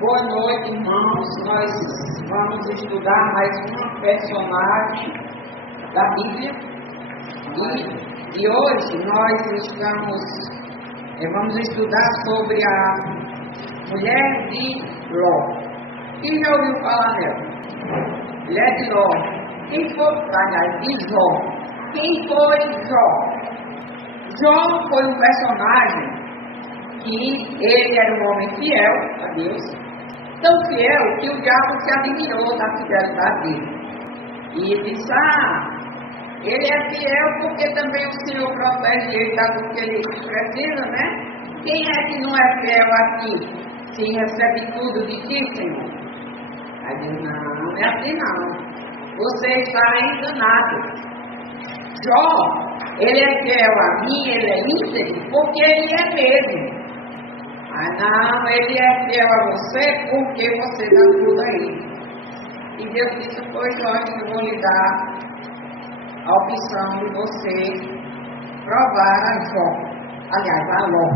Boa noite, irmãos. Nós vamos estudar mais uma personagem da Bíblia. E hoje nós vamos estudar sobre a mulher de Ló. Quem já ouviu falar dela? Mulher de Ló. Quem foi, aliás, de Jó? Quem foi Jó? Jó foi um personagem que ele era um homem fiel a Deus, tão fiel que o diabo se admirou da fidelidade dele. E ele disse, ele é fiel porque também o Senhor protege ele daquilo que ele precisa, né? Quem é que não é fiel aqui, se recebe tudo de ti, Senhor? Aí diz, não é assim não. Você está enganado. Jó, ele é fiel a mim, ele é íntegro, porque ele é mesmo. Não, ele é fiel a você porque você dá tudo a ele. E Deus disse, pois hoje eu vou lhe dar a opção de você provar a Jó. Aliás, a Ló.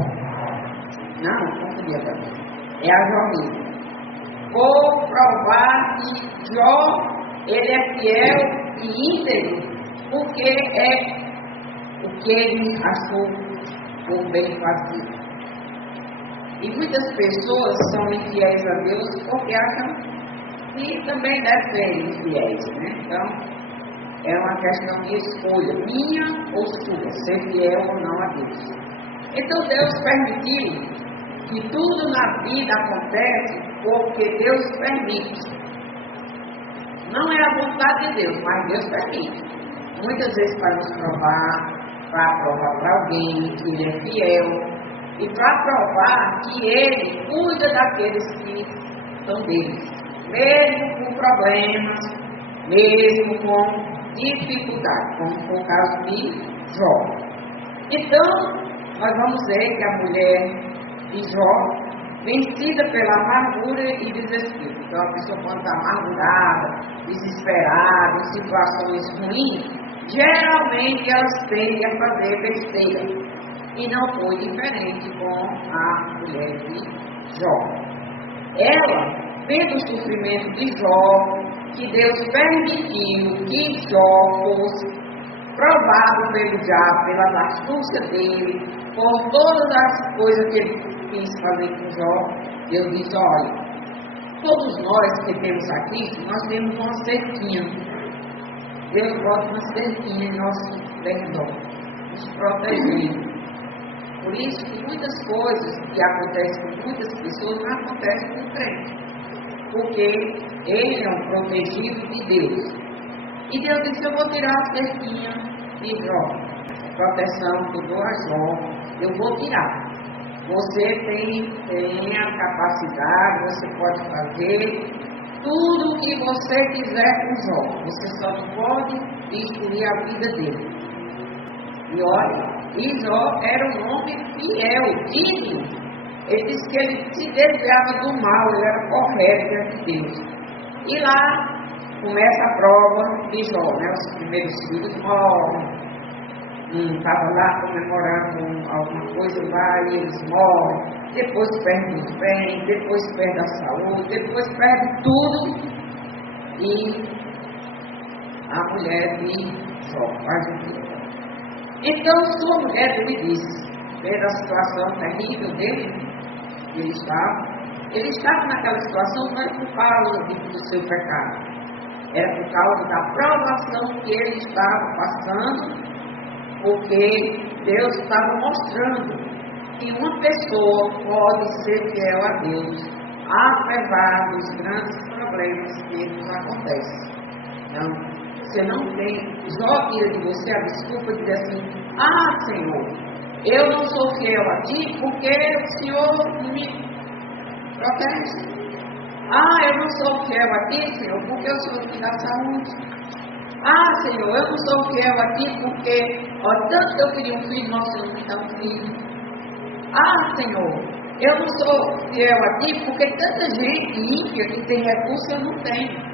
Não confundia também. É a Jó mesmo. Vou provar que Jó, ele é fiel e íntegro porque é o que ele achou por bem fazer. E muitas pessoas são infiéis a Deus porque acham que também devem ser infiéis, né? Então, é uma questão de escolha, minha ou sua, ser fiel ou não a Deus. Então, Deus permitiu que tudo na vida acontece porque Deus permite. Não é a vontade de Deus, mas Deus permite. Muitas vezes para nos provar, para provar para alguém que Ele é fiel, e para provar que Ele cuida daqueles que são deles, mesmo com problemas, mesmo com dificuldades, como foi o caso de Jó. Então, nós vamos ver que a mulher de Jó, vencida pela amargura e desespero. Então, a pessoa quando está amargurada, desesperada, em situações ruins, geralmente elas tendem a fazer besteira. E não foi diferente com a mulher de Jó. Ela, vendo o sofrimento de Jó, que Deus permitiu que Jó fosse provado pelo diabo, pela astúcia dele, por todas as coisas que ele quis fazer com Jó, Deus disse, olha, todos nós que temos aqui, nós temos uma cerquinha. Deus bota uma cerquinha em nosso redor, nos protegendo. Por isso que muitas coisas que acontecem com muitas pessoas não acontecem com o crente. Porque ele é um protegido de Deus. E Deus disse, eu vou tirar a cerquinha de Jó. A proteção que eu dou a Jó, eu vou tirar. Você tem a capacidade, você pode fazer tudo o que você quiser com Jó. Você só não pode destruir a vida dele. E olha, Jó era um homem fiel, digno. Ele disse que ele se desviava do mal, ele era correto diante de Deus. E lá começa a prova de Jó, né? Os primeiros filhos morrem. Estava lá comemorando alguma coisa lá e eles morrem. Depois perde os bens, depois perde a saúde, depois perde tudo. E a mulher de Jó faz o que? Então, sua mulher lhe disse, vendo a situação terrível dele, ele estava naquela situação não era por causa do seu pecado, era por causa da provação que ele estava passando, porque Deus estava mostrando que uma pessoa pode ser fiel a Deus, apesar dos grandes problemas que nos acontecem. Então, você não tem, Jó tira de você a desculpa de dizer assim, Senhor, eu não sou fiel a ti porque o Senhor me protege. Eu não sou fiel a ti, Senhor, porque o Senhor me dá saúde. Senhor, eu não sou fiel a ti porque, tanto que eu queria um filho, mas o Senhor me dá um filho. Senhor, eu não sou fiel a ti porque tanta gente ímpia que tem recurso eu não tenho.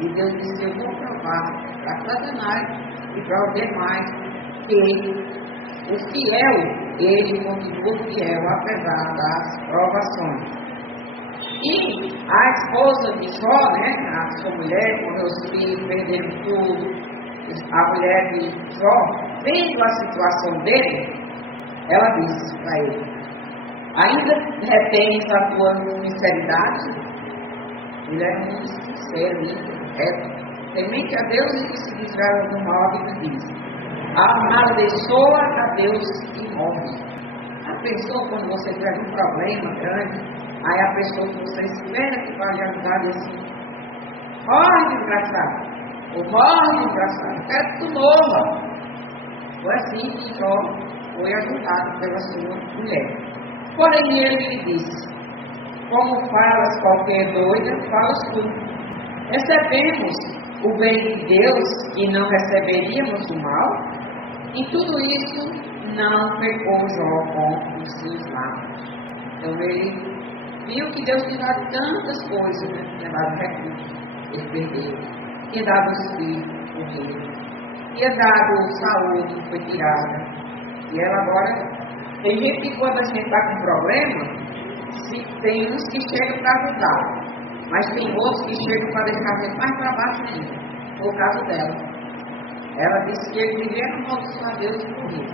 E Deus disse, eu vou provar para Satanás e para os demais que o fiel, ele continua fiel apesar das provações. E a esposa de Jó, né, a sua mulher, com meus filhos, perdendo tudo, a mulher de Jó, vendo a situação dele, ela disse para ele: ainda retens a tua sinceridade? Ele era muito sincero, reto, temente a Deus e que se livraram do mal, que diz: amaldiçoa a Deus e morre. A pessoa, quando você tiver um problema grande, aí a pessoa que você espera que vai lhe ajudar diz assim: morre, desgraçado, ou morre, desgraçado, quero que tu morra. Foi assim que Jó foi ajudado pela sua mulher. Porém, ele lhe disse: como falas qualquer doida, falas tu. Recebemos o bem de Deus e não receberíamos o mal? E tudo isso não pecou Jó com os seus lábios. Então ele viu que Deus tinha dado tantas coisas, né? Tinha dado recursos, ele perdeu. Tinha dado os filhos, morreram. Tinha dado saúde, foi tirada. E ela agora, tem gente que quando a gente está com problema, tem uns que chegam para ajudar, mas tem outros que chegam para deixar a gente mais para baixo ainda, por causa dela. Ela disse que ele vivia amaldiçoar Deus e morrer.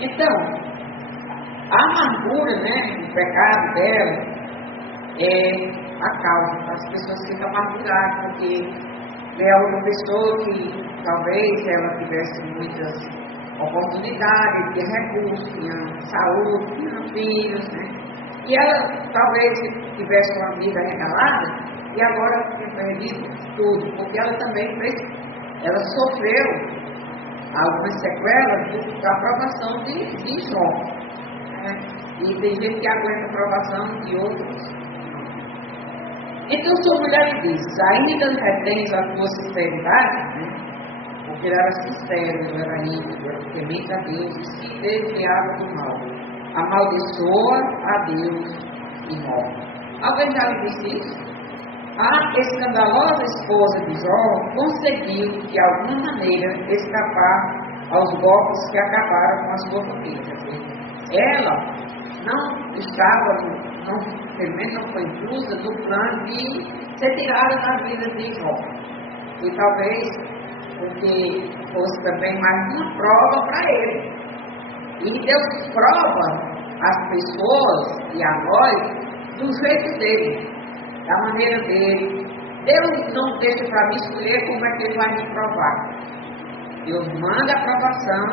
Então, a amargura, né, do pecado dela é a causa. As pessoas ficam amarguradas porque é outra pessoa que talvez ela tivesse muitas oportunidades, tinha recursos, tinha saúde, tinha filhos, né? E ela talvez tivesse uma vida regalada e agora tinha perdido tudo, porque ela também ela sofreu algumas sequelas da aprovação de Jó. Né? E tem gente que aguenta a aprovação de outros. Então sua mulher lhe diz: ainda retens a tua sinceridade? Né? Porque ele era sincero, ele era íntegro, era temente a Deus e se desviava do mal. Amaldiçoa a Deus e morre. Alguém já lhe disse isso? A escandalosa esposa de Jó conseguiu, de alguma maneira, escapar aos golpes que acabaram com a sua família. Ela não estava, pelo menos não foi inclusa no plano de ser tirada da vida de Jó. E talvez porque fosse também mais uma prova para ele. E Deus prova as pessoas e a nós do jeito dele, da maneira dele. Deus não deixa para mim escolher como é que ele vai me provar. Deus manda a provação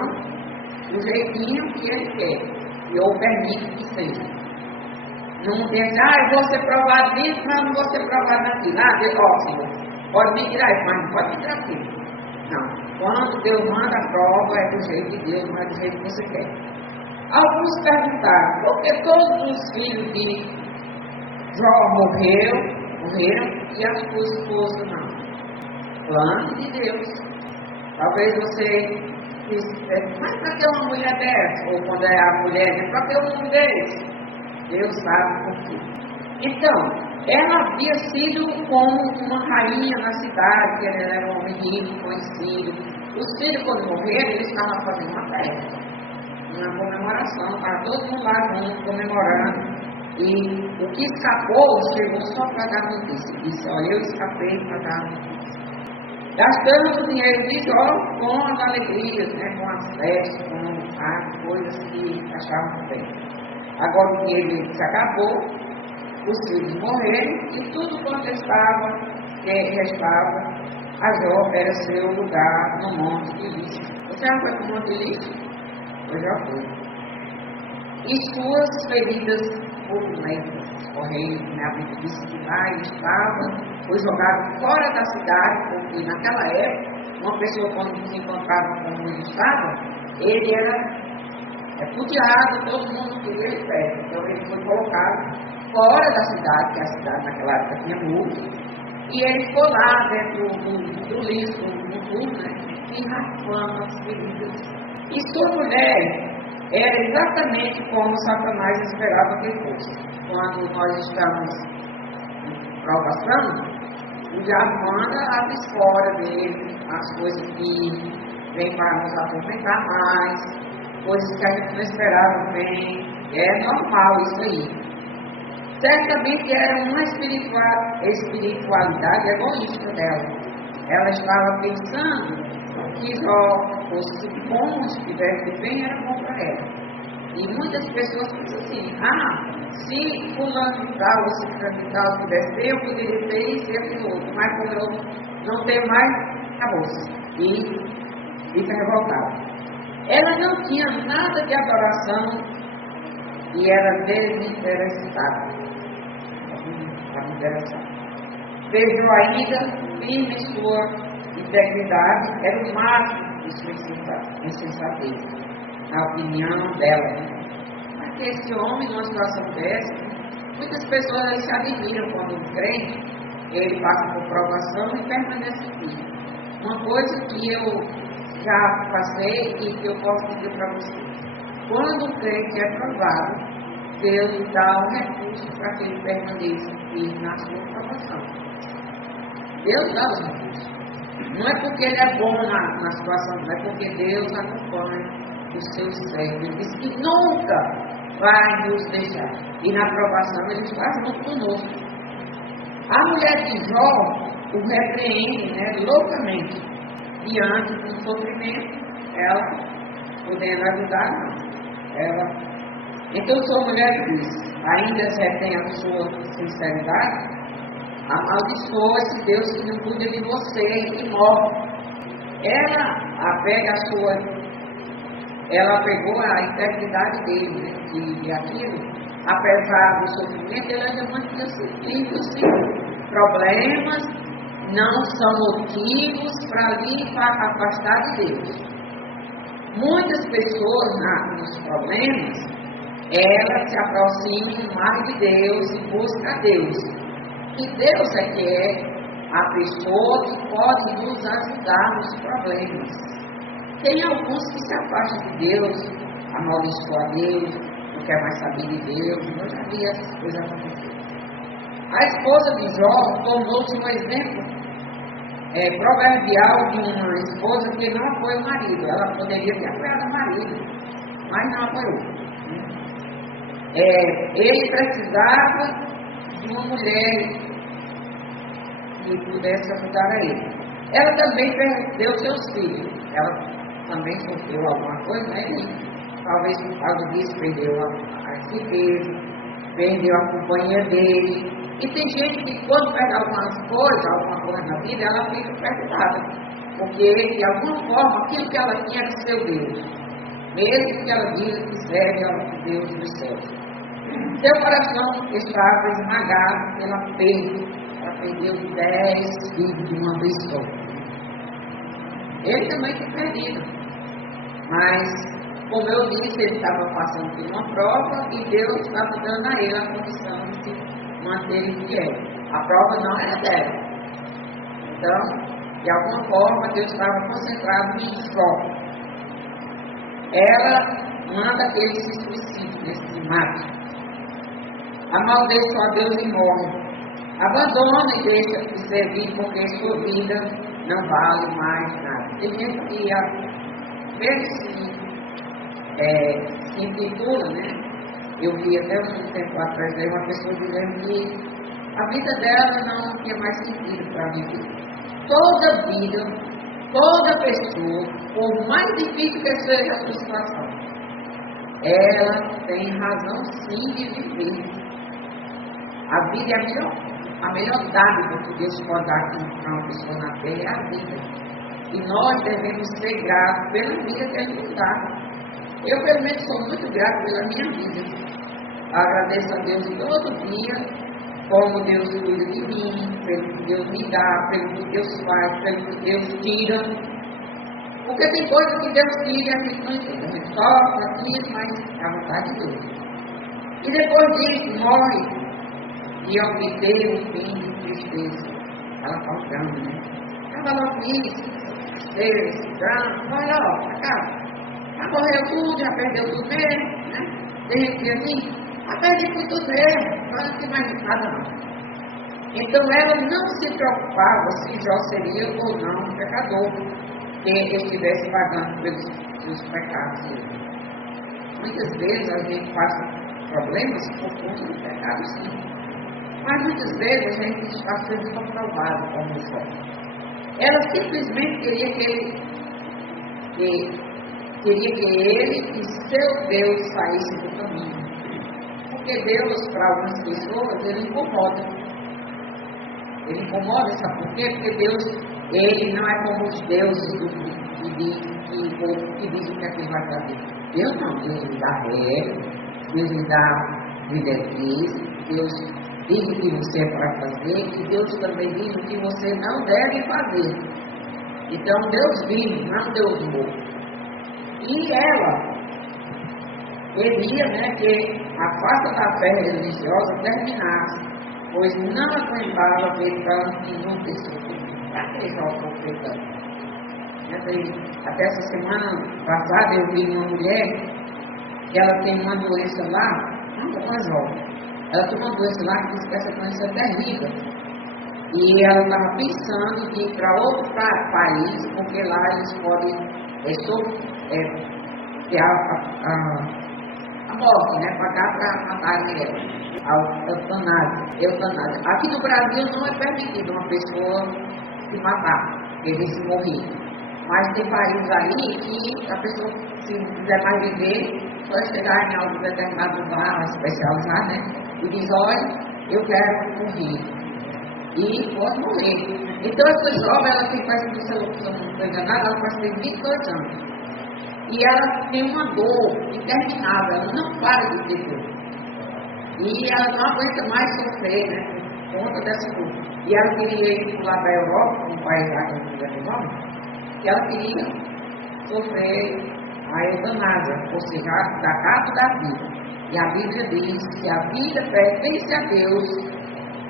do jeitinho que ele quer, e eu permito que seja. Não diz: eu vou ser provado nisso, mas não vou ser provado naquilo. Senhor, pode me tirar, mas não pode me tirar aquilo. Não. Quando Deus manda a prova, é do jeito de Deus, não é do jeito que você quer. Alguns perguntaram: por que todos os filhos de Jó morreram e as suas esposas não? Plano de Deus. Talvez você disse: mas para que uma mulher dessa? Ou quando é a mulher, para que um homem desse? Deus sabe por quê. Então, ela havia sido como uma rainha na cidade, ela era um homem rico, conhecido. Os filhos, quando morreram, eles estavam fazendo uma festa, uma comemoração, para todo mundo lá junto, comemorando. E o que escapou chegou só para dar notícia. Disse: olha, eu escapei para dar notícia. Gastamos o dinheiro de Jó com as alegrias, né, com as festas, com as coisas que achavam bem. Agora o dinheiro se acabou, os filhos morreram e tudo quanto restava, a Jó era seu lugar no Monte de Lixo. Você já foi para o Monte de Lixo? Eu já fui. E suas feridas opulentas correndo, né? A Bíblia disse que lá ele estava, foi jogado fora da cidade, porque naquela época, uma pessoa quando se encontrava como ele estava, ele era repudiado, todo mundo queria ele perto. Então ele foi colocado fora da cidade, que a cidade naquela época tinha muro, e ele ficou lá dentro do lixo, no tubo, né? E raspando as feridas. E sua mulher era exatamente como Satanás esperava que fosse. Quando nós estamos em provação, o diabo manda a desfora dele, as coisas que vêm para nos atormentar mais, coisas que a gente não esperava bem. É normal isso aí. Certamente era uma espiritualidade egoísta dela. Ela estava pensando que Jó fosse bom, estivesse bem, era bom para ela. E muitas pessoas pensam assim: se fulano de tal, ou ciclano de tal tivesse, eu poderia ter isso e aquilo outro, mas como eu não tenho mais, acabou-se. E fica revoltada. Ela não tinha nada de adoração e era desinteressada. Vejo ainda firme sua integridade, era o máximo de sua insensatez, na opinião dela. Mas que esse homem, numa situação dessa, muitas pessoas se admiram quando um crente, ele passa por provação e permanece firme. Uma coisa que eu já passei e que eu posso dizer para vocês: quando um crente é provado, Deus dá um recurso para que ele permaneça firme na sua provação. Deus dá os recursos. Não é porque ele é bom na situação, não é porque Deus acompanha os seus servos. Ele diz que nunca vai nos deixar. E na provação ele está junto conosco. A mulher de Jó o repreende, loucamente, diante do sofrimento. Ela, podendo ajudar, não. Então sua mulher diz: ainda retém a sua sinceridade? Amaldiçoa esse Deus que não cuida de você e morre. Ela pegou a integridade dele, e aquilo, apesar do sofrimento, ela ainda mantinha-se firme. Problemas não são motivos para lhe afastar de Deus. Muitas pessoas nos problemas, elas se aproximam mais de Deus e buscam a Deus. E Deus é que é a pessoa que pode nos ajudar nos problemas. Tem alguns que se afastam de Deus, amaldiçoam a Deus, não quer mais saber de Deus. Eu já vi essas coisas acontecer. A esposa de Jó tornou-se um exemplo proverbial de uma esposa que não apoia o marido. Ela poderia ter apoiado o marido, mas não apoiou. Ele precisava de uma mulher que pudesse ajudar a ele. Ela também perdeu seus filhos. Ela também sofreu alguma coisa, E talvez por causa disso perdeu a riqueza, perdeu a companhia dele. E tem gente que quando perde alguma coisa na vida, ela fica preocupada. Porque de alguma forma aquilo que ela tinha era seu Deus. Mesmo que ela diga que serve ao Deus dos céus. Seu coração estava esmagado pela perda. Ela perdeu 10 filhos de uma vez só. Ele também foi perdido. Mas, como eu disse, ele estava passando por uma prova e Deus estava dando a ele a condição de se manter fiel. A prova não era dela. Então, de alguma forma, Deus estava concentrado em Jó. Ela manda que ele se suicide, se mate. Amaldiçoa a Deus e morre. Abandona e deixa de servir porque sua vida não vale mais nada. Tem gente que se intitula, Eu vi até um tempo atrás uma pessoa dizendo que a vida dela não tinha mais sentido para viver. Toda vida, toda pessoa, por mais difícil que seja a sua situação, ela tem razão sim de viver. A vida é a melhor dádiva que Deus pode dar para uma pessoa na terra, é a vida. E nós devemos ser gratos pela vida que Ele nos dá. Eu, pelo menos, sou muito grato pela minha vida. Agradeço a Deus todo dia, como Deus cuida de mim, pelo que Deus me dá, pelo que Deus faz, pelo que Deus tira. Porque tem coisas que Deus tira e a gente não entende. A gente toca, tira, mas é a vontade de Deus. E depois disso, morre e obter um fim de tristeza. Ela faltando, Estava logo isso, tristeza, drama, vai logo, acaba. Já morreu tudo, já perdeu tudo mesmo, Tem gente que diz assim, já perdi tudo mesmo, mas não tem mais nada não. Então ela não se preocupava se Jó seria ou não um pecador, que estivesse pagando pelos seus pecados. Muitas vezes a gente passa problemas por conta do pecado, sim. Mas muitas vezes a gente está sendo comprovado como só. Ela simplesmente queria que ele e seu Deus saíssem do caminho. Porque Deus, para algumas pessoas, ele incomoda. Ele incomoda, sabe por quê? Porque Deus, ele não é como os deuses que diz o que é que ele vai fazer. Deus não, Deus lhe dá regra, Deus lhe dá diretriz, Deus diz o que você é para fazer e Deus também diz o que você não deve fazer. Então Deus vive, não Deus morto. E ela queria, né, que a farsa da fé religiosa terminasse, pois não aguentava ver tanto inútil sofrimento. Para que já o profeta? Até essa semana passada eu vi uma mulher que ela tem uma doença lá, uma jovem. Ela tem uma doença lá que diz que essa doença é terrível. E ela estava pensando de ir para outro país, porque lá eles podem ter a morte, né? Pagar para matar ela. A eutanásia. Aqui no Brasil não é permitido uma pessoa se matar, ele se morrer. Mas tem países aí que a pessoa, se não quiser mais viver, pode chegar em algum determinado lugar especializado, né? E diz, olha, eu quero morrer. E pode morrer. Então essa jovem, ela tem quase, se eu não estou enganada, ela quase tem 22 anos. E ela tem uma dor interminável, ela não para de ter dor. E ela não aguenta mais sofrer, né? Por conta dessa dor. E ela queria ir lá da Europa, um país lá que eu não lembro o nome, que ela queria sofrer a eutanásia, ou seja, da cabo da vida. E a Bíblia diz que a vida pertence a Deus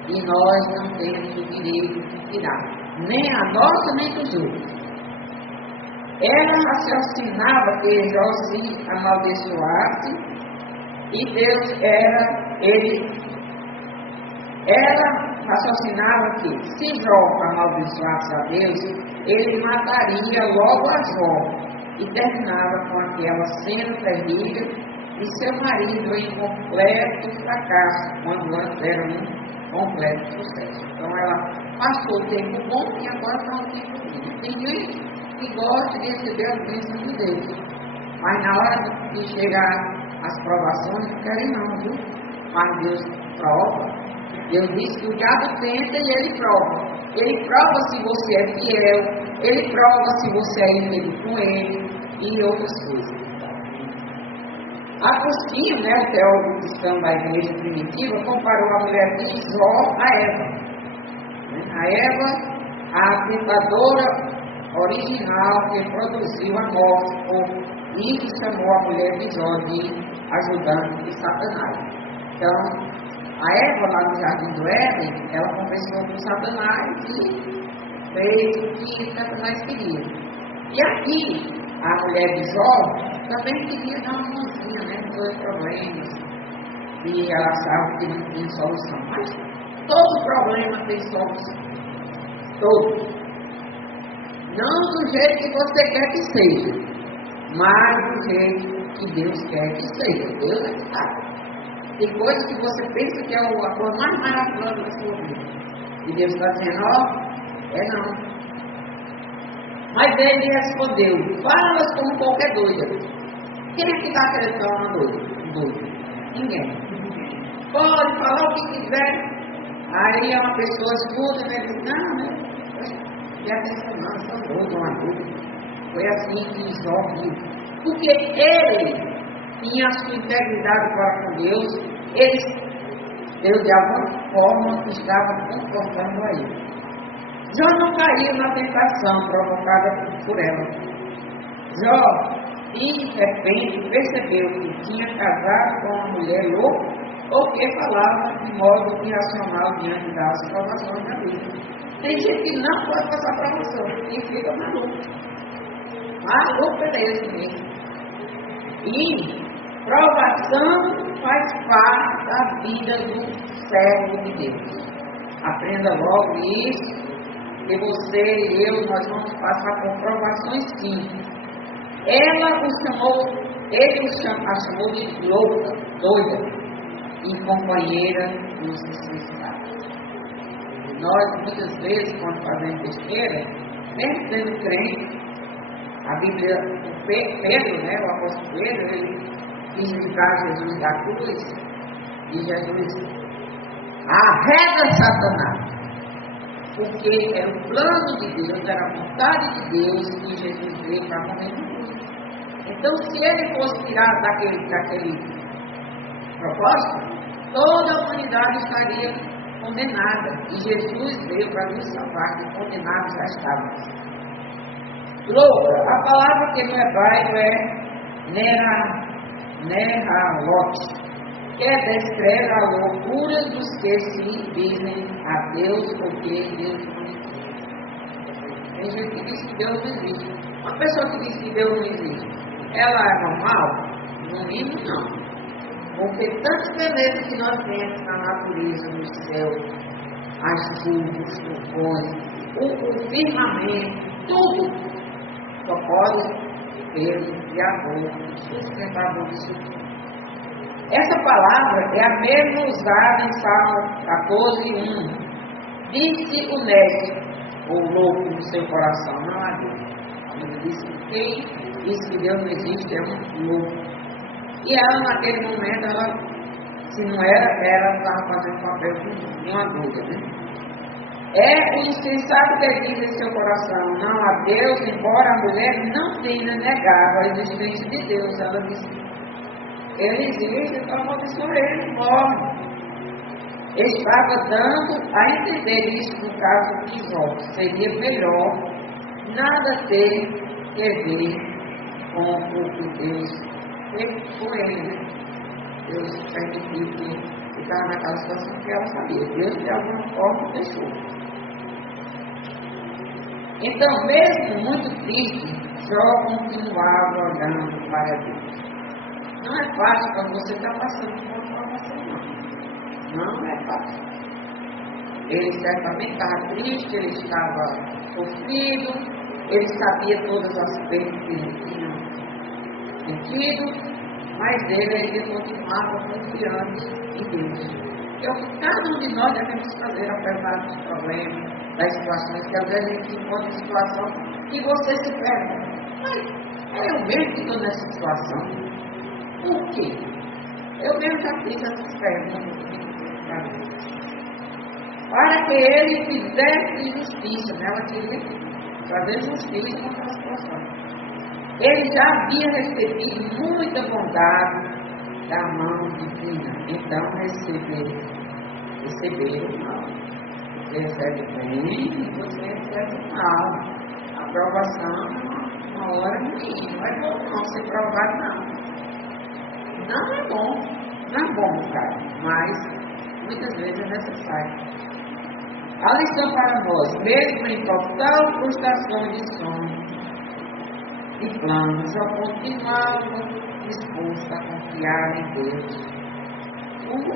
e nós não temos o direito de tirar, nem a nossa, nem dos outros. Ela raciocinava que Jó se amaldiçoasse e Deus era ele. Ela raciocinava que se Jó amaldiçoasse a Deus, ele mataria logo a Jó e terminava com aquela cena terrível e seu marido em completo fracasso, quando antes era um completo sucesso. Então ela passou o tempo bom e agora está um tempo ruim. Tem gente que gosta de receber a bênção de Deus, mas na hora de chegar as provações não querem não, viu? Mas Deus prova. Deus diz que o diabo tenta e ele prova. Ele prova se você é fiel, ele prova se você é íntegro com ele e outras coisas. Agostinho, né, o teólogo cristão da igreja primitiva, comparou a mulher de Jó a Eva. A Eva, a tentadora original que produziu a morte, e que chamou a mulher de Jó de ajudante de Satanás. Então, a Eva lá no Jardim do Éden, ela conversou com Satanás e fez o que Satanás queria. E aqui, a mulher de Jó também queria dar uma mãozinha, né, nos dois problemas. E ela achava que não tinha solução. Mas todo problema tem solução. Todo. Não do jeito que você quer que seja, mas do jeito que Deus quer que seja. Deus é que sabe. Tem coisas que você pensa que é a coisa mais maravilhosa da sua vida. E Deus está dizendo, não. Mas ele respondeu, fala como qualquer doida. Quem é que está acreditando uma doida? Ninguém. Pode falar o que quiser. Aí uma pessoa escuta e diz, não, já atenção não, são doido, uma dúvida. Foi assim que Jó viu. Porque ele tinha a sua integridade para com Deus, Deus de alguma forma estava comportando a ele. Jó não caiu na tentação provocada por ela. Jó, de repente, percebeu que tinha casado com uma mulher louca ou que falava de modo irracional diante das provações da vida. Tem gente que não pode passar provação e fica maluco. Maluco é esse mesmo. E provação faz parte da vida do servo de Deus. Aprenda logo isso, que você e eu, nós vamos passar por provações sim. Ele a chamou de louca, doida. e companheira nos necessitados. Nós, muitas vezes, quando fazemos besteira, mesmo sendo crente, a Bíblia, o Pedro, né, o apóstolo Pedro, ele quis livrar Jesus da cruz, e Jesus arreda Satanás, porque era o plano de Deus, era a vontade de Deus que Jesus veio para morrer na cruz. Então, se ele fosse tirado daquele propósito, toda a humanidade estaria condenada, e Jesus veio para nos salvar, que condenados já estávamos. Louca, a palavra que no hebraico é Neralot, que descreve a loucura dos que se dizem a Deus porque Deus não existe. Tem gente que diz que Deus não existe. Uma pessoa que diz que Deus não existe, ela é normal? No mínimo não. Porque tantas belezas que nós temos na natureza, no céu, as chuvas, os trovões, o firmamento, tudo, só pode ter o Criador, o sustentador disso tudo. Essa palavra é a mesma usada em Salmo 14:1. Disse o nécio, ou louco no seu coração, não há Deus. A Bíblia diz que quem diz que Deus não existe é um louco. E ela, naquele momento, se não era, ela estava fazendo papel de uma dúvida, né? É o insensato que diz em seu coração, não há Deus, embora a mulher não tenha negado a existência de Deus. Ela disse, ele existe, então amaldiçoou ele, morre. Estava dando a entender isso no caso de Jó. Seria melhor nada ter que ver com o que Deus fez com ele, né? Deus permitiu que estava naquela situação que ela sabia. Deus de alguma forma deixou. Então, mesmo muito triste, Jó continuava olhando para Deus. Não é fácil quando você está passando por uma provação, não. Não é fácil. Ele certamente estava triste, ele estava sofrido, ele sabia todas as coisas que ele tinha sentido, mas ele continuava confiando em Deus. É o que cada um de nós devemos fazer, apesar dos problemas, das situações, que às vezes a gente se encontra em situação e você se pergunta, mas é eu mesmo que estou nessa situação? Por quê? Eu mesmo já fiz essas perguntas para que ele fizesse justiça, né? Ela queria fazer justiça naquela situação. Ele já havia recebido muita bondade da mão divina, então receber o mal. Você recebe bem, você recebe mal. A aprovação é uma hora ruim, não é bom não ser provado não. Não é bom, cara, mas muitas vezes é necessário. A lição para nós, mesmo em total frustração de sonhos e planos, eu continuava disposto a confiar em Deus,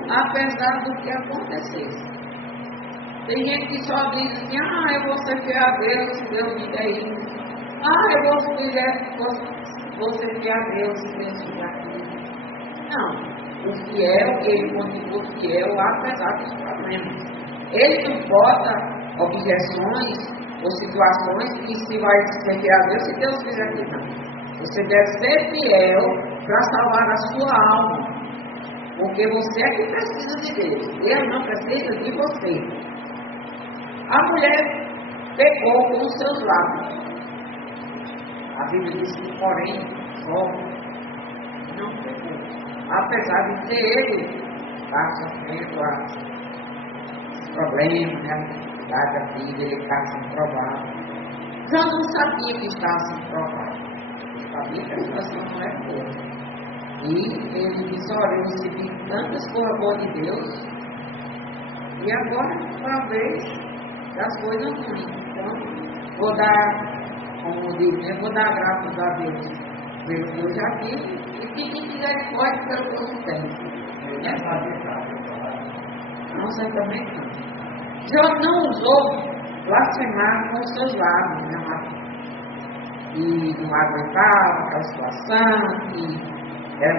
apesar do que acontecesse. Tem gente que só diz assim, eu vou ser fiel a Deus se Deus me der isso. Eu vou ser fiel a Deus se Deus me der aquilo. Não, o fiel, ele continua fiel apesar dos problemas. Ele não bota objeções ou situações que se vai ser fiel a Deus se Deus fizer aquilo. Não. Você deve ser fiel para salvar a sua alma. Porque você é que precisa de Deus. Ele não precisa de você. A mulher pecou com os seus lábios. A Bíblia diz que, porém, Jó não pecou. Apesar de ter ele estar sofrendo os problemas, né, a dificuldade da vida, ele estava sendo provado. Jó não sabia que estava sendo provado. Ele sabia que a situação não era boa. E ele disse, eu recebi tantas coisas boas de Deus, e agora, talvez, das coisas ruins. Então, vou dar, como diz, eu vou dar graças a Deus pelo que eu já fiz, e pedir misericórdia pelo que eu não tenho. Não sei também não. Jó não usou blasfemar com os seus lábios, né? E não aguentava aquela situação, que era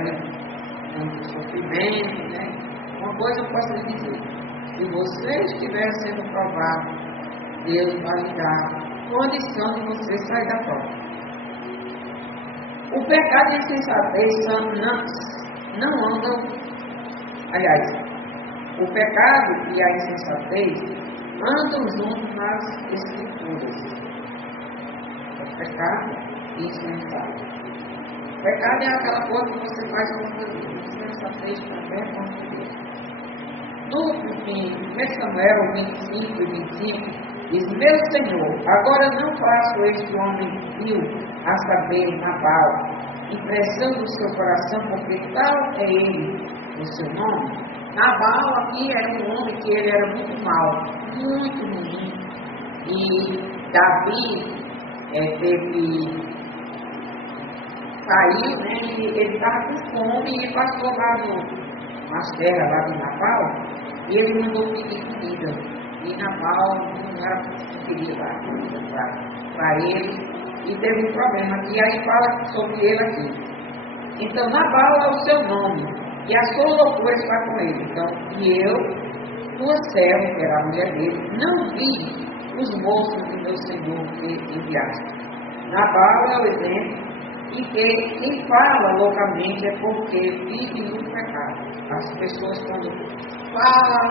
muito sofrimento, né? Uma coisa eu posso lhe dizer: se você estiver sendo provado, Deus vai lhe dar condição de você sair da prova. O pecado e a insensatez não andam. Aliás, o pecado e a insensatez andam juntos nas Escrituras. O pecado e insensatez. O pecado é aquela coisa que você faz contra Deus. Insensatez também é contra Deus. No 1 Samuel 25 e 25, diz: Meu Senhor, agora não faço este homem vil, a saber, Nabal, impressão do seu coração, porque tal é ele, o seu nome. Nabal aqui era um homem que ele era muito mau, muito ruim. E Davi saiu, né, e ele estava com fome e passou lá nas terras lá de Nabal, e ele mandou pedir comida. E Nabal não queria dar comida para ele, e teve um problema. E aí fala sobre ele aqui. Então Nabal é o seu nome, e a sua loucura está com ele. Então, e eu, tua serva, que era a mulher dele, não vi os moços que meu Senhor que enviaste. Nabal é o exemplo, e quem fala loucamente é porque vive no pecado. As pessoas, quando falam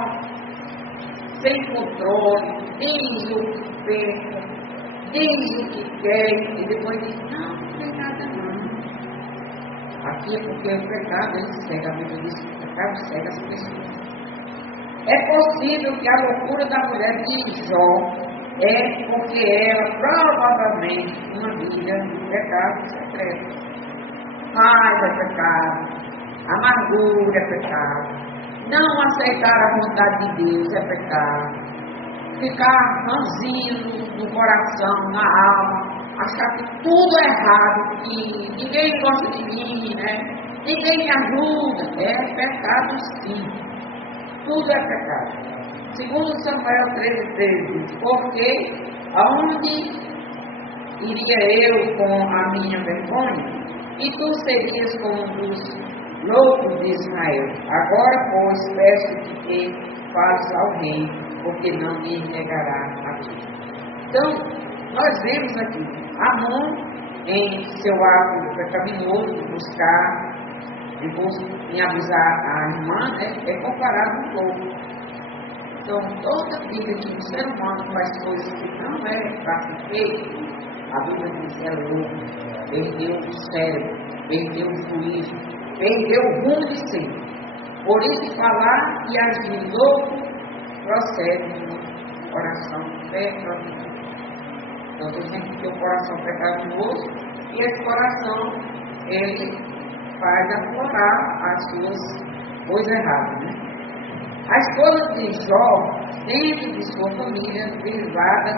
sem controle, dizem o que pensam, dizem o que querem, e depois dizem: não tem nada não. Aqui é porque o pecado, ele cega. A Bíblia diz que o pecado cega as pessoas. É possível que a loucura da mulher de Jó é porque ela provavelmente uma vida de pecado secreto. Raiva é pecado, amargura é pecado, não aceitar a vontade de Deus é pecado, ficar ranzinho no coração, na alma, achar que tudo é errado, que ninguém gosta de mim, né? Ninguém me ajuda. É pecado sim, tudo é pecado. Segundo Samuel 13:13, diz: porque aonde iria eu com a minha vergonha? E tu serias como um dos loucos de Israel. Agora, pois, peço que fales ao rei, porque não me negará a ti. Então, nós vemos aqui Amon, em seu ato pecaminoso de buscar, em abusar a irmã, né, é comparado a um louco. Então, toda vida que um ser humano faz coisas que não é para ser feito, a Bíblia diz que é louco, perdeu o cérebro, perdeu o juízo, perdeu o rumo de ser. Por isso, falar e agir louco procede do coração pecaminoso. Então, tem gente que tem um coração pecaminoso e esse coração, ele faz aflorar as suas coisas erradas, né? A esposa de Jó, dentro de sua família, derivada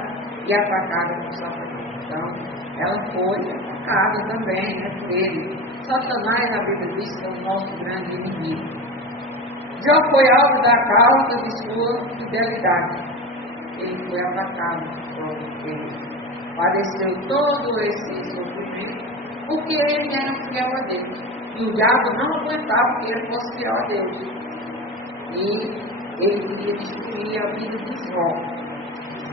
e atacada por Satanás. Então, ela foi atacada também, né, por ele. Satanás, a Bíblia diz que é o nosso grande inimigo. Jó foi alvo da causa de sua fidelidade. Ele foi atacado por ele. Padeceu todo esse sofrimento, porque ele era fiel a Deus. E o diabo não aguentava que ele fosse fiel a Deus. E ele queria destruir a vida de Jó.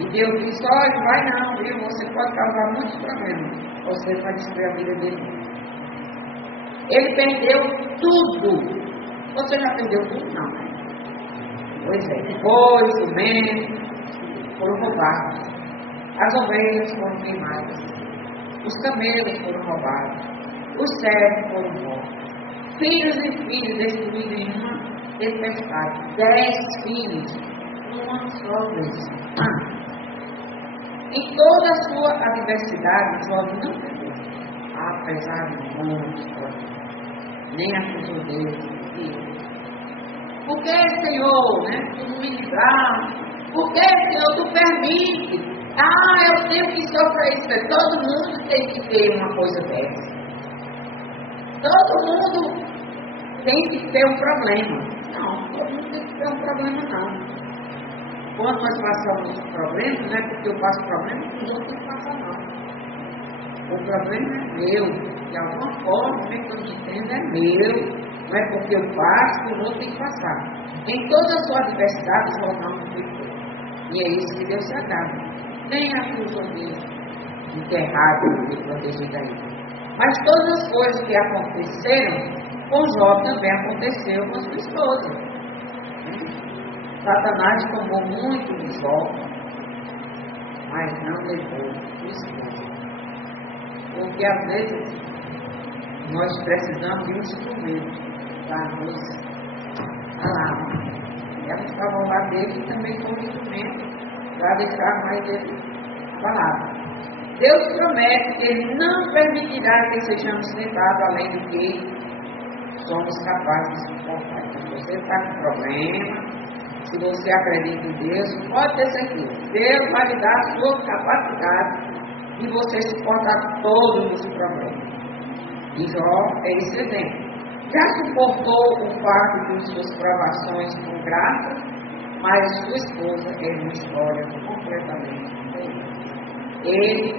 E Deus disse: olha, vai não, viu? Você pode causar muitos problemas. Você vai destruir a vida dele. Ele perdeu tudo. Você já perdeu tudo? Não. Pois é. Bois, jumentos foram roubados. As ovelhas foram queimadas. Os camelos foram roubados. Os servos foram mortos. Filhos e filhas destruídos em uma tempestade. 10 filhos, uma só vez. Em toda a sua adversidade, Jó não perdeu. Apesar de muitos problemas. Nem acusou Deus. Por que, Senhor, né? Tu não me livrar? Por que, Senhor, tu permite? Eu tenho que sofrer isso. Todo mundo tem que ter uma coisa dessa. Todo mundo tem que ter um problema. Não, todo mundo tem que ter um problema, não. Quando nós passamos um problema, não é porque eu passo problema, os outros não passam, não. O problema é meu. De alguma forma, o que eu entendo é meu. Não é porque eu passo que o outro tem que passar. Em toda a sua adversidade, formar um vitor. E é isso que Deus se agrada. Nem a filosofia enterrada e protegida aí. Mas todas as coisas que aconteceram, com Jó também aconteceu com sua esposa. Satanás tomou muito de Jó, mas não levou sua esposa. Porque às vezes nós precisamos de um instrumento para nos falar. Ela estava ao lado dele e também foi um instrumento para deixar mais ele falar. Deus promete que Ele não permitirá que sejamos tentados além do que somos capazes de suportar. Então, se você está com problema, se você acredita em Deus, pode ter certeza. Deus vai lhe dar a sua capacidade de você suportar todos os problemas. E Jó é esse exemplo. Já suportou o fato de suas provações com graça, mas sua esposa é uma história completamente diferente. Ele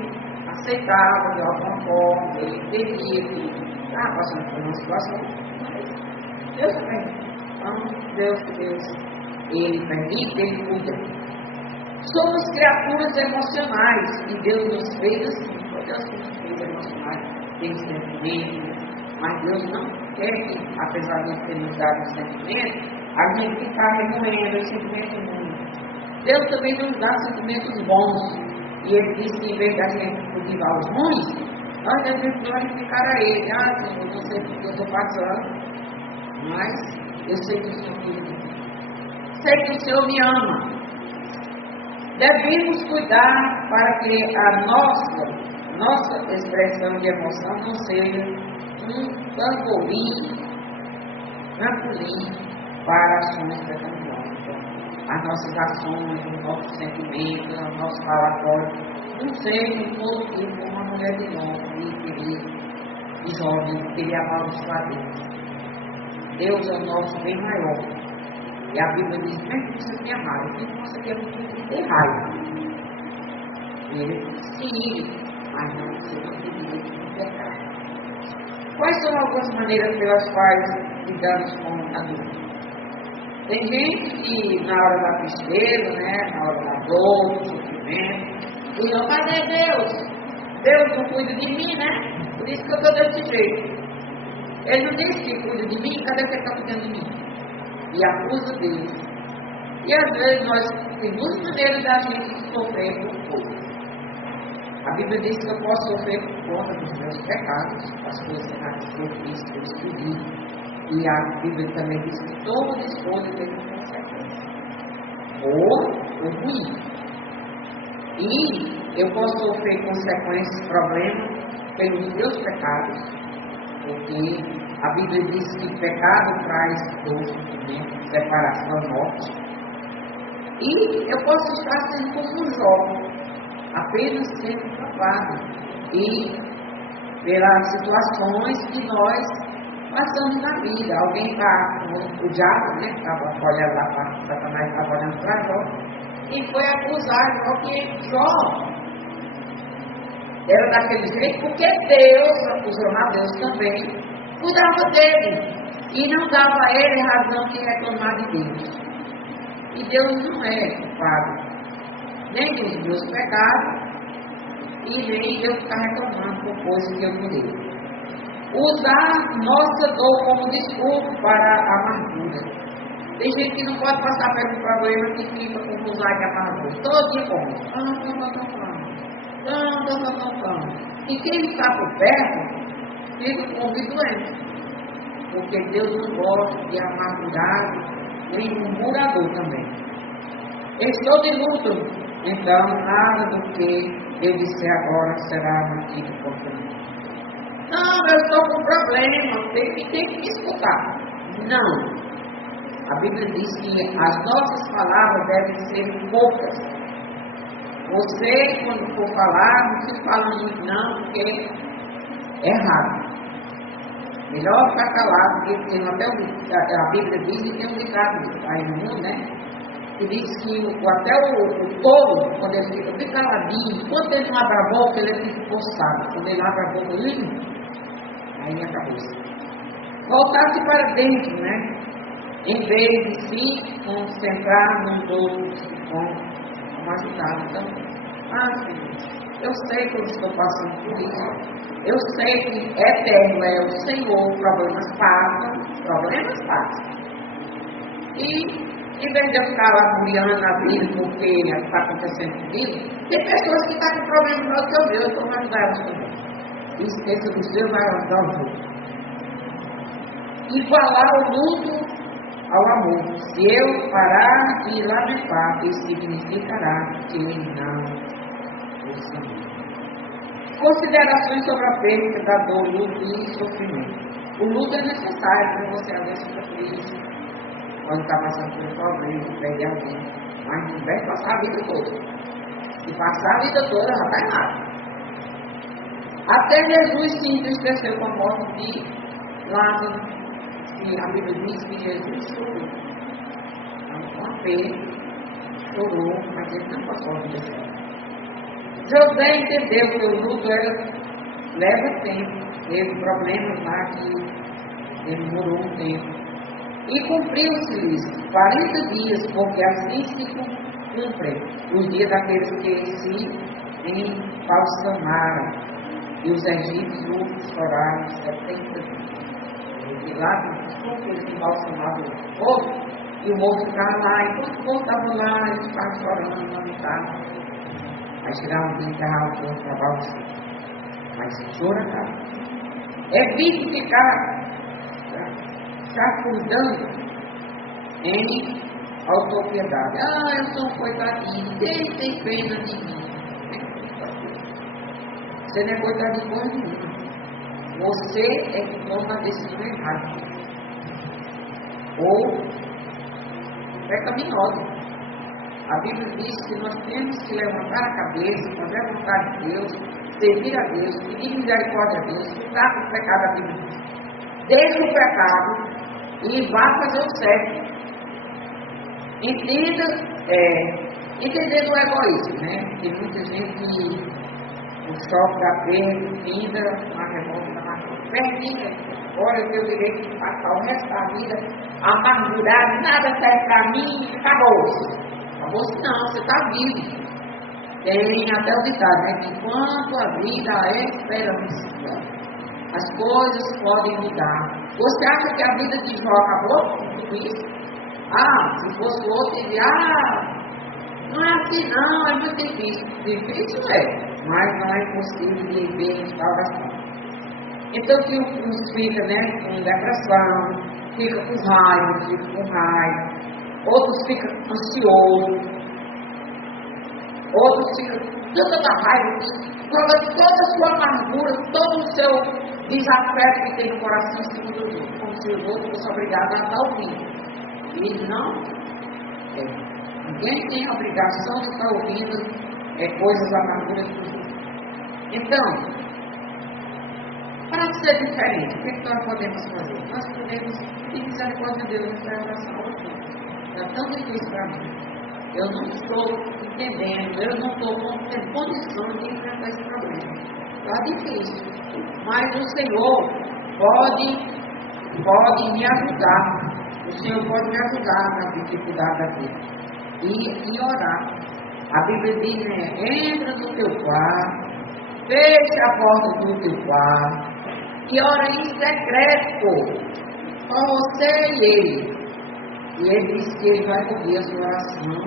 aceitava de alguma forma, ele entendia que estava passando por uma situação, mas Deus também. Então, Deus, Ele permite, Ele cuida. Somos criaturas emocionais e Deus nos fez assim. Deus nos fez emocionais, tem sentimentos, mas Deus não quer que, apesar de ter nos dado sentimentos, a gente ficar remoendo os sentimentos ruins. Deus também nos dá sentimentos bons. E Ele disse que em vez da gente cultivar os ruins, nós devemos glorificar a Ele. Ah, Senhor, não sei porque eu estou passando, mas eu sei que o Senhor me ama. Sei que o Senhor me ama. Devemos cuidar para que a nossa expressão de emoção não seja um trampolim para ações pecaminosas. As nossas ações, os nossos sentimentos, o nosso falatório, não sejam todo tipo como uma mulher de homem e jovem, querer amaldiçoar Deus. Deus é o nosso bem maior. E a Bíblia diz, mesmo que você tenha raiva, mesmo que você tenha muito ter raiva. Ele se ire, mas não você não tem direito de pecar. Quais são algumas maneiras pelas quais lidamos com a dor? Tem gente que na hora da tristeza, na hora da dor, do sofrimento, diz, não, cadê Deus? Deus não cuida de mim, né? Por isso que eu estou desse jeito. Ele não disse que cuida de mim, cadê que ele está cuidando de mim? E acusa Deus. E às vezes nós temos duas maneiras da gente sofrer por pouco. A Bíblia diz que eu posso sofrer por conta dos meus pecados, as coisas que eu fiz, que eu escolhi. E a Bíblia também diz que toda escolha tem uma consequência. Ou ruim. E eu posso sofrer consequências, problemas, pelos meus pecados, porque a Bíblia diz que pecado traz dor, sofrimento, separação, morte. E eu posso estar sendo como um Jó, apenas sendo provado. E pelas situações que nós passamos na vida. Alguém está, o diabo, estava olhando lá para Satanás, estava olhando para Jó, e foi acusar Jó que Jó era daquele jeito, porque Deus, acusou a Deus também, cuidava dele, e não dava a ele razão de reclamar de Deus. E Deus não é culpado, nem dos meus pecados, e nem Deus está reclamando por coisas que eu mudei. Usar nossa dor como desculpa para a amargura. Tem gente que não pode passar pelo problema que fica com usar de amargura. Todo dia como. E quem está por perto, fica com o doente. Porque Deus não gosta de amargurado, nem murmurador também. Estou de luto, então nada do que eu disser agora será mantido por mim. Não, eu estou com problema, tem que me escutar. Não. A Bíblia diz que as nossas palavras devem ser poucas. Você, quando for falar, não se fala muito não, porque é errado. Melhor ficar calado, porque tem até a Bíblia diz que tem um ditado aí no mundo, que diz que até o touro, quando ele fica bem caladinho, quando ele não abre a boca, ele fica forçado. Quando ele abre a boca, aí minha cabeça. voltar-se para dentro, né? Em vez de se concentrar nos outros que vão ajudar também. Senhor, eu sei que eu estou passando por isso. Eu sei que eterno é o Senhor, problemas passam. E em vez de eu ficar lá muriando a vida porque está acontecendo comigo, tem pessoas que estão com problemas maior que o meu, eu estou para ajudar elas também. Esqueça do seu, vai ajudar os outros. Igualar o luto ao amor. Se eu parar de lamentar, isso significará que não o Senhor. Considerações sobre a perda da dor, luto e sofrimento. O luto é necessário para você às vezes sofrer quando está passando por um problema, perde alguém. Mas não deve passar a vida toda. Se passar a vida toda, já está errado. Até Jesus se entristeceu com a morte de Lázaro. E a Bíblia diz que Jesus chorou. Uma vez chorou, mas ele não passou a vida dela. José entendeu que o luto leva tempo. Teve problemas lá que demorou um tempo. E cumpriu-se isso, 40 dias, porque assim se cumprem os dias daqueles que se embalsamaram. E os egípcios choraram 70 dias. E lá, como eles embalsamavam o povo, e o moço ficava lá, e quando o povo estava lá, eles ficavam chorando, lamentavam. Aí chegava um dia que o povo para balsar. Mas chora, cara. Evite ficar chafurdando em autopiedade. Eu sou um coitadinho, ninguém tem pena de mim. Você não é coitado de coisa nenhuma. Você é que toma a decisão errada. Ou pecaminosa. A Bíblia diz que nós temos que levantar a cabeça, fazer a vontade de Deus, servir a Deus, pedir misericórdia a Deus, lutar com o pecado. A Bíblia diz: deixe o pecado e vá fazer o certo. Entendendo o egoísmo, né? Tem muita gente que o choque da perda, vida, uma revolta da máquina. Perdi, olha, eu tenho o direito de passar o resto da vida amargurado, nada serve para mim, acabou-se. Acabou-se não, você está vivo. Tem até o ditado, né? Que enquanto a vida é esperança, as coisas podem mudar. Você acha que a vida de Jó acabou com tudo isso? Se fosse outro, ele não é assim não, é muito difícil. Difícil mas não é impossível de viver em salvação. Então, que uns fica, né, com depressão, fica com raiva, outros ficam ansiosos, outros ficam com tanta raiva, joga toda a sua amargura, todo o seu desafeto que tem no coração em cima do outro, como se o outro fosse obrigado a estar ouvindo. E não ninguém tem a obrigação de estar ouvindo coisas amarguras dos outros. Então, para ser diferente, o que nós podemos fazer? Nós podemos pedir misericórdia de Deus nessa oração. É tão difícil para mim. Eu não estou entendendo, eu não estou tendo condição de enfrentar esse problema. Está difícil. Mas o Senhor pode me ajudar. O Senhor pode me ajudar na dificuldade da vida. E orar. A Bíblia diz, entra no teu quarto, fecha a porta do teu quarto, e ora em secreto, com você e ele. E ele diz que ele vai ouvir a sua oração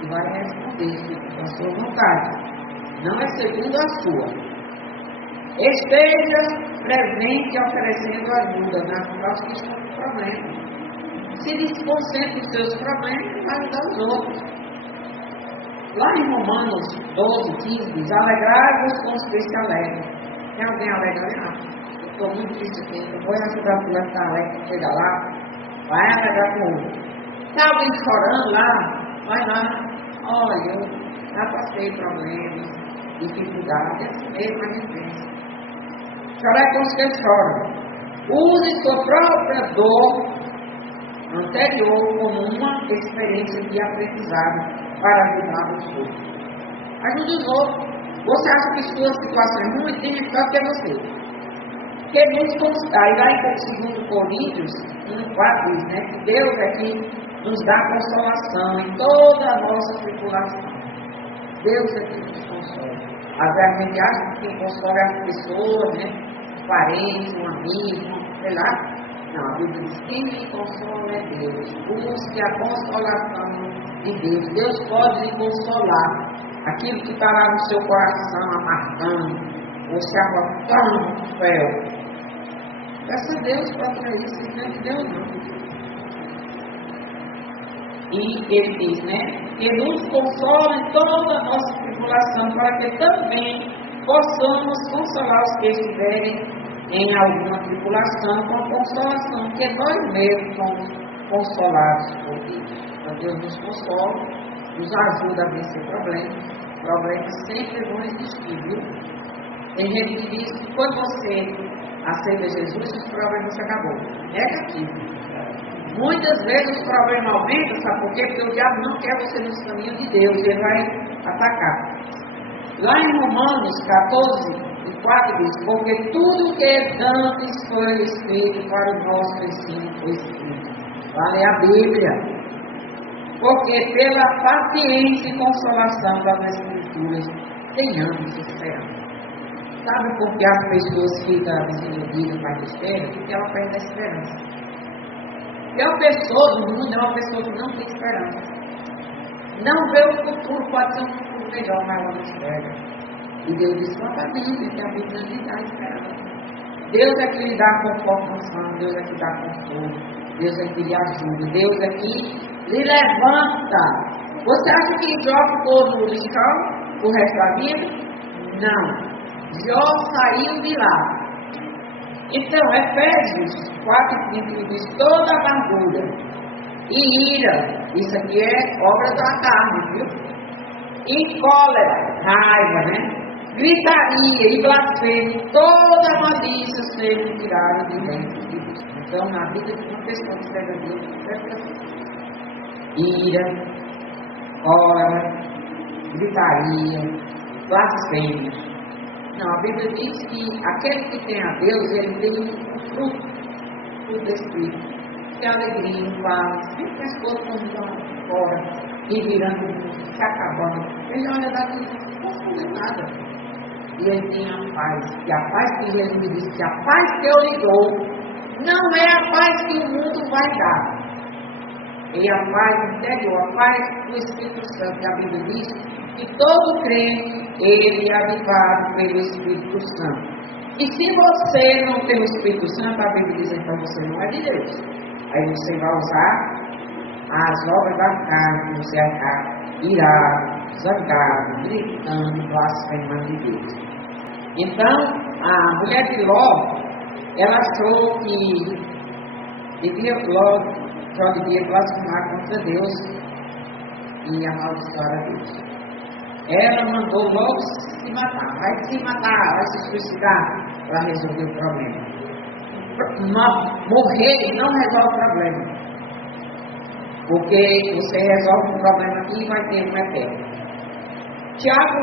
e vai responder com a sua vontade. Não é segundo a sua. Esteja presente oferecendo ajuda nas questões do problema. Se desconcentre os seus problemas e vai ajudar os outros. Lá em Romanos 12, 15 diz: alegrai-vos com os que se alegram. Tem alguém alegre? Eu estou muito triste aqui. Eu vou ajudar o fulano que está alegre. Chega lá, vai alegrar com o outro. Está alguém chorando lá? Vai lá. Olha, eu já passei problemas, dificuldades, assim mesmo a diferença. Chorar com os que choram. Use sua própria dor anterior como uma experiência de aprendizado para ajudar os outros. Ajude os outros. Você acha que sua situação é ruim? Tem que ficar que é você. que nos consola. Aí lá em 2 Coríntios 1:4 diz, né, que Deus é que nos dá consolação em toda a nossa tribulação. Deus é que nos consola. Às vezes a gente acha que quem consola é a pessoa, né? Um parente, um amigo, sei lá. Não, a Bíblia diz, quem me consola é Deus. Busque a consolação de Deus. Deus pode lhe consolar. Aquilo que está lá no seu coração amargando, ou se arrotando no fel. Peça a Deus para trazer isso, não é de Deus não. E ele diz, né, que nos consola em toda a nossa tribulação, para que também possamos consolar os que estiverem em alguma tribulação, com a consolação, que nós mesmos somos consolados por Deus. Então Deus nos consola, nos ajuda a vencer problemas. Problemas sempre vão existir, viu? Tem gente que diz que quando você aceita Jesus, os problemas acabou. Negativo. Muitas vezes os problemas aumentam, sabe por quê? Porque o diabo não quer você nos caminhos de Deus, ele vai atacar. Lá em Romanos 14:4 diz, porque tudo que antes foi escrito para o nosso ensino foi escrito. Vale a Bíblia. Porque pela paciência e consolação das Escrituras tenhamos esperança. Sabe por que as pessoas ficam desiludidas com a besteira? Porque ela perde a esperança. E a pessoa do mundo é uma pessoa que não tem esperança. Não vê o futuro, pode ser um futuro melhor, mas ela não espera. E Deus diz para a Bíblia que a Bíblia lhe dá esperança. Deus é que lhe dá confortação, Deus é que dá conforto, Deus é que lhe ajuda, Deus é que lhe levanta. Você acha que Jó ficou no lixão o resto da vida? Não. Jó saiu de lá. Então, Efésios 4:5 diz, toda amargura e ira, isso aqui é obra da carne, viu? E cólera, raiva, né? Gritaria e blasfêmia, toda malícia seja tirada de dentro de Deus. Então, na vida de uma pessoa que serve a Deus, ira, cólera, gritaria, blasfêmia. Não, a Bíblia diz que aquele que tem a Deus, ele tem um fruto do Espírito. Que é alegria, paz, sempre as coisas estão fora, e virando, se acabando. Ele olha daqui, não fazer nada. E ele tem a paz. E a paz que Jesus disse, que a paz que eu lhe dou, não é a paz que o mundo vai dar. E a paz interior, a paz do Espírito Santo, que a Bíblia diz que todo crente, ele é avivado pelo Espírito Santo. E se você não tem o Espírito Santo, a Bíblia diz, então você não é de Deus. Aí você vai usar as obras da carne, você vai ficar irado, zangado, gritando, blasfemando de Deus. Então, a mulher de Ló, ela achou que Jó devia blasfemar contra Deus e amaldiçoar a Deus. Ela mandou logo se matar. Vai se matar, vai se suicidar para resolver o problema. Morrer não resolve o problema. Porque você resolve um problema aqui e vai ter um eterno. Tiago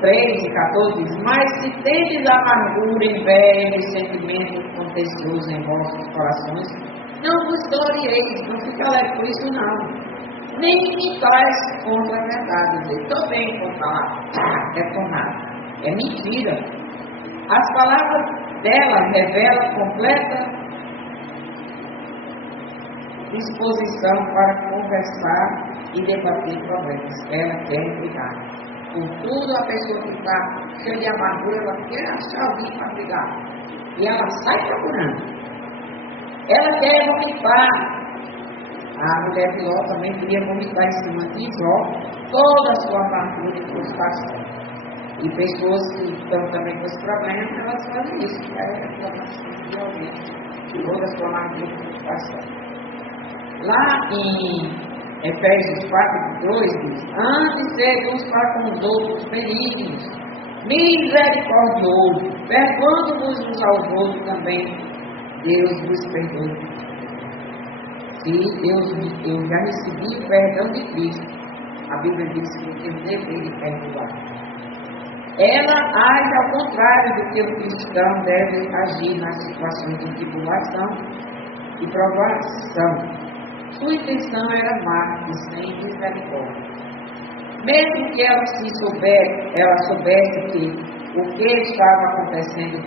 3:14 diz, mas se tendes amargura, inveja e sentimento contencioso em vossos corações, não vos glorieis, não fique alegre por isso não. Nem me traz contra a verdade. Estou bem com falar, é tomar. É mentira. As palavras dela revelam completa disposição para conversar e debater problemas. Ela quer brigar. Contudo, a pessoa que está cheia de amargura, ela quer achar alguém para brigar. E ela sai procurando. Ela quer vomitar. A mulher de Ló também queria vomitar em cima de Jó toda a sua amargura e frustração. E pessoas que estão também com esse problema, elas fazem isso, que é reclamação de alguém, toda a sua amargura e frustração. Lá em Efésios 4:2 diz, antes sede uns para com os outros benignos, misericordiosos, perdoando-vos uns aos outros também, Deus vos perdoe. Se eu já recebi o perdão de Cristo, a Bíblia diz que eu tenho o dever de perdoar. ela age ao contrário do que o cristão deve agir nas situações de tribulação e provação. Sua intenção era amar e sem misericórdia. Mesmo que ela soubesse que o que estava acontecendo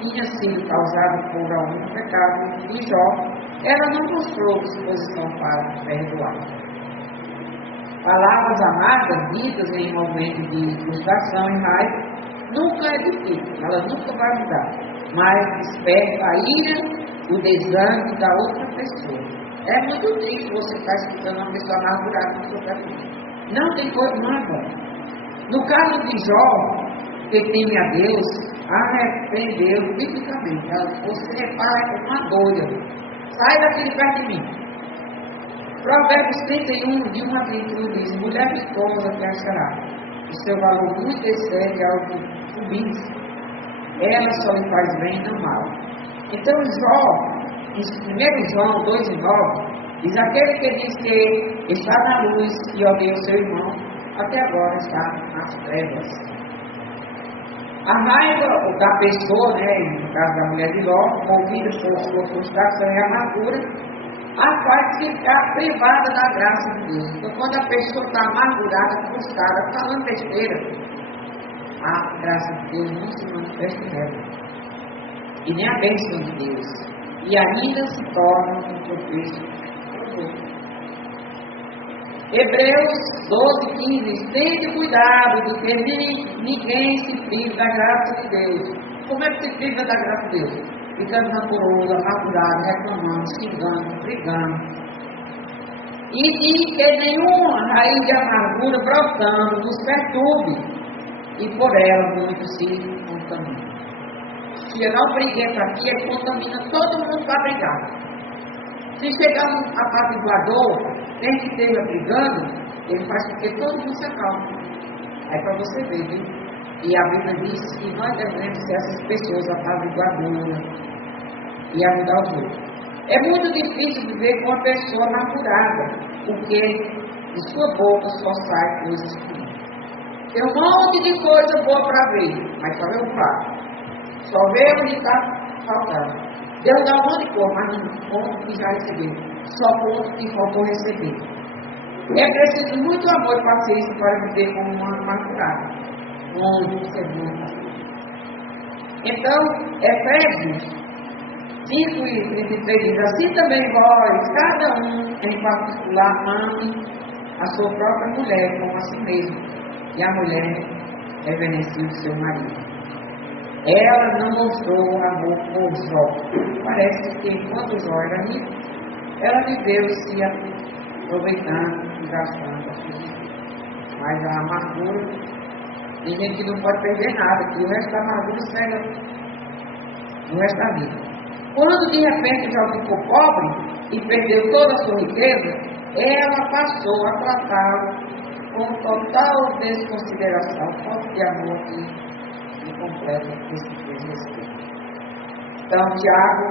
tinha sido causado por algum pecado de Jó, ela não mostrou disposição para perdoar. Palavras amargas, ditas em momento de frustração e raiva, nunca é difícil, ela nunca vai mudar, mas desperta a ira, o desânimo da outra pessoa. É muito triste você estar escutando uma pessoa amargurada na sua vida. Não tem coisa mais bom. No caso de Jó, que teme a Deus, arrependeu biblicamente. Você repara uma doida. Sai daqui de perto de mim. Provérbios 31, de 1 a 31 diz: mulher virtuosa que achará, o seu valor muito excede ao que subisse. Ela só lhe faz bem e não mal. Então, Jó, em 1 João 2,9, diz: aquele que diz que está na luz e odeia o seu irmão, até agora está nas trevas. A raiva da pessoa, no caso da mulher de Ló, movida por sua frustração e amargura, a faz ficar privada da graça de Deus. Então, quando a pessoa está amargurada, frustrada, falando besteira, a graça de Deus não se manifesta nela. E nem a bênção de Deus. E ainda se torna um propício. Hebreus 12,15: tende cuidado do que ninguém se prive da graça de Deus. Como é que se priva da graça de Deus? Ficando rancoroso, amargurado, reclamando, xingando, brigando. E que nenhuma raiz de amargura brotando nos perturbe, e por ela muito se contamina. Se eu não briguei para aqui, ele contamina todo mundo para brigar. Se chegar um apaziguador, quem que esteja brigando, ele faz com que todo mundo se acalme. É para você ver, viu? E a Bíblia diz que nós devemos ser essas pessoas apaziguadoras e ajudar os outros. É muito difícil viver com uma pessoa amargurada, porque de sua boca só sai coisas ruins. Tem um monte de coisa boa para ver, mas só vê o fato. Só vê onde está faltando. Deus dá um monte de coisa, mas não conta que já recebeu. Só conta que faltou receber. É preciso muito amor e paciência para viver como uma amargurada. Muito, ser muito. Então, Efésios 5:33 diz: assim também vós, cada um em particular, ame a sua própria mulher como a si mesmo, e a mulher reverencie o seu marido. Ela não mostrou amor por Jó. Parece que enquanto Jó era rico, ela viveu se aproveitando e gastando a sua vida. Mas a amargura, tem gente que não pode perder nada, que o resto da amargura espera no resto da vida. Quando de repente Jó ficou pobre e perdeu toda a sua riqueza, ela passou a tratá-lo com total desconsideração, falta de amor e completa desrespeito. Então, Tiago